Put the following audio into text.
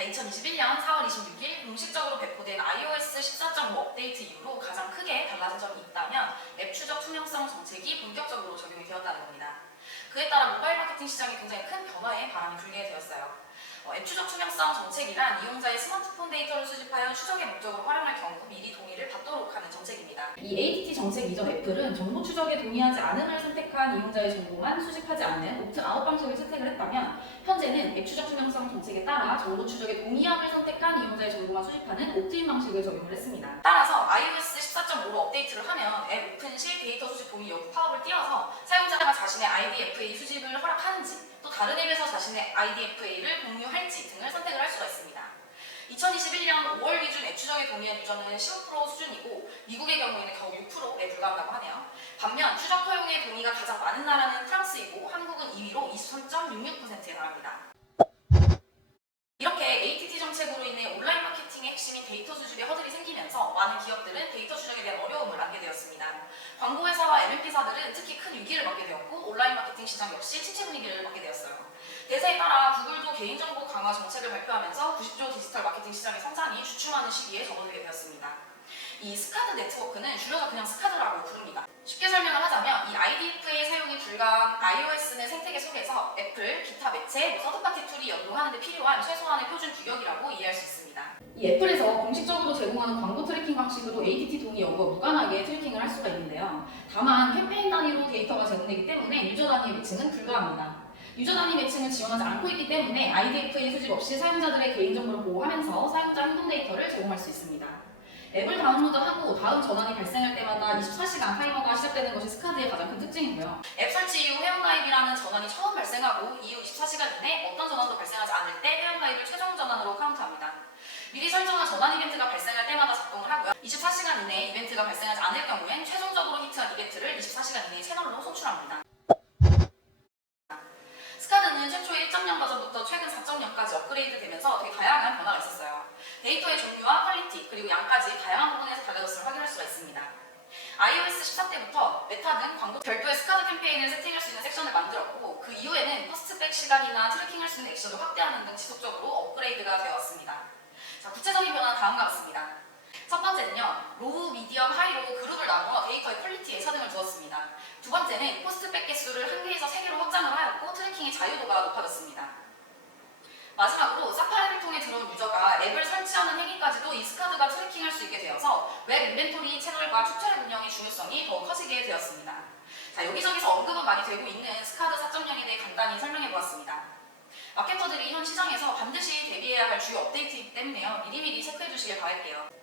자, 2021년 4월 26일 공식적으로 배포된 iOS 14.5 업데이트 이후로 가장 크게 달라진 점이 있다면 앱 추적 투명성 정책이 본격적으로 적용이 되었다는 겁니다. 그에 따라 모바일 마케팅 시장에 굉장히 큰 변화의 바람이 불게 되었어요. 앱 추적 투명성 정책이란 이용자의 스마트폰 데이터를 수집하여 추적의 목적으로 활용할 경우 미리 동의를 받도록 하는 정책입니다. 이 ATT 정책 이전 애플은 정보 추적에 동의하지 않음을 선택한 이용자의 정보만 수집하지 않는 옵트아웃 방식을 채택을 했다면, 현재는 앱 추적 투명성 정책에 따라 정보 추적에 동의함을 선택한 이용자의 정보만 수집하는 옵트인 방식을 적용을 했습니다. 따라서 iOS 14.5로 업데이트를 하면 앱 오픈 시 데이터 수집 동의 여부 파업을 띄워서 사용자가 자신의 IDFA 수집을 허락하는지, 또 다른 앱에서 자신의 IDFA를 공유할지 등을 선택을 할 수가 있습니다. 2021년 5월 기준 앱 추적에 동의한 유저는 15% 수준이고, 미국의 경우에는 겨우 6%에 불과한다고 하네요. 반면 추적 허용의 동의가 가장 많은 나라는 프랑스이고, 한국은 2위로 23.66%에 달합니다. 이렇게 ATT 정책으로 인해 온라인 마케팅의 핵심인 데이터 수집에 허들이 생기면서 많은 기업들은 데이터 추적에 대한 어려움을 안게 되었습니다. 광고회사와 MNP사들은 특히 큰 위기를 맞게 되었고, 온라인 마케팅 시장 역시 침체 분위기를 맞게 되었어요. 대세에 따라 구글도 개인정보 강화 정책을 발표하면서 90조 디지털 마케팅 시장의 성장이 주춤하는 시기에 접어들게 되었습니다. 이 스카드 네트워크는 줄여서 그냥 스카드라고 부릅니다. 쉽게 설명을 하자면 이 IDFA 사용이 불가한 iOS는 생태계 속에서 애플, 기타 매체, 서드파티 툴이 연동하는 데 필요한 최소한의 표준 규격이라고 이해할 수 있습니다. 이 애플에서 공식적으로 제공하는 광고 트래킹 방식으로 ATT 동의 여부와 무관하게 트래킹을 할 수가 있는데요. 다만 캠페인 단위로 데이터가 제공되기 때문에 유저 단위 매칭은 불가합니다. 유저 단위 매칭을 지원하지 않고 있기 때문에 IDFA 수집 없이 사용자들의 개인정보를 보호하면서 사용자 행동 데이터를 제공할 수 있습니다. 앱을 다운로드하고 다음 전환이 발생할 때마다 24시간 타이머가 시작되는 것이 스카드의 가장 큰 특징이고요. 앱 설치 이후 회원가입이라는 전환이 처음 발생하고 이후 24시간 이내 어떤 전환도 발생하지 않을 때 회원가입을 최종 전환으로 카운트합니다. 미리 설정한 전환 이벤트가 발생할 때마다 작동을 하고요. 24시간 이내에 이벤트가 발생하지 않을 경우엔 최종적으로 히트한 이벤트를 24시간 이내에 채널로 송출합니다. 스카드는 최초 1.0 버전부터 최근 4.0까지 업그레이드 되면서 되게 다양한 변화가 있었어요. 데이터의 종류와 퀄리티, 그리고 양까지 다양한 부분에서 달라졌음을 확인할 수가 있습니다. iOS 14때부터 메타 등 광고 별도의 스카드 캠페인을 세팅할 수 있는 섹션을 만들었고, 그 이후에는 퍼스트백 시간이나 트래킹할 수 있는 액션을 확대하는 등 지속적으로 업그레이드가 되었습니다. 자, 구체적인 변화는 다음과 같습니다. 첫 번째는요, 로우, 미디엄, 하이로 그룹을 나누어 데이터의 퀄리티에 차등을 두었습니다. 두 번째는 포스트백 개수를 1개에서 3개로 확장을 하였고, 트래킹의 자유도가 높아졌습니다. 마지막으로 사파리를 통해 들어온 유저가 앱을 설치하는 행위까지도 이 스카드가 트래킹할 수 있게 되어서 웹 인벤토리 채널과 튜토리얼 운영의 중요성이 더욱 커지게 되었습니다. 자, 여기저기서 언급은 많이 되고 있는 스카드 4.0에 대해 간단히 설명해 보았습니다. 마케터들이 현 시장에서 반드시 대비해야 할 주요 업데이트이기 때문에요. 미리미리 체크해 주시길 바랄게요.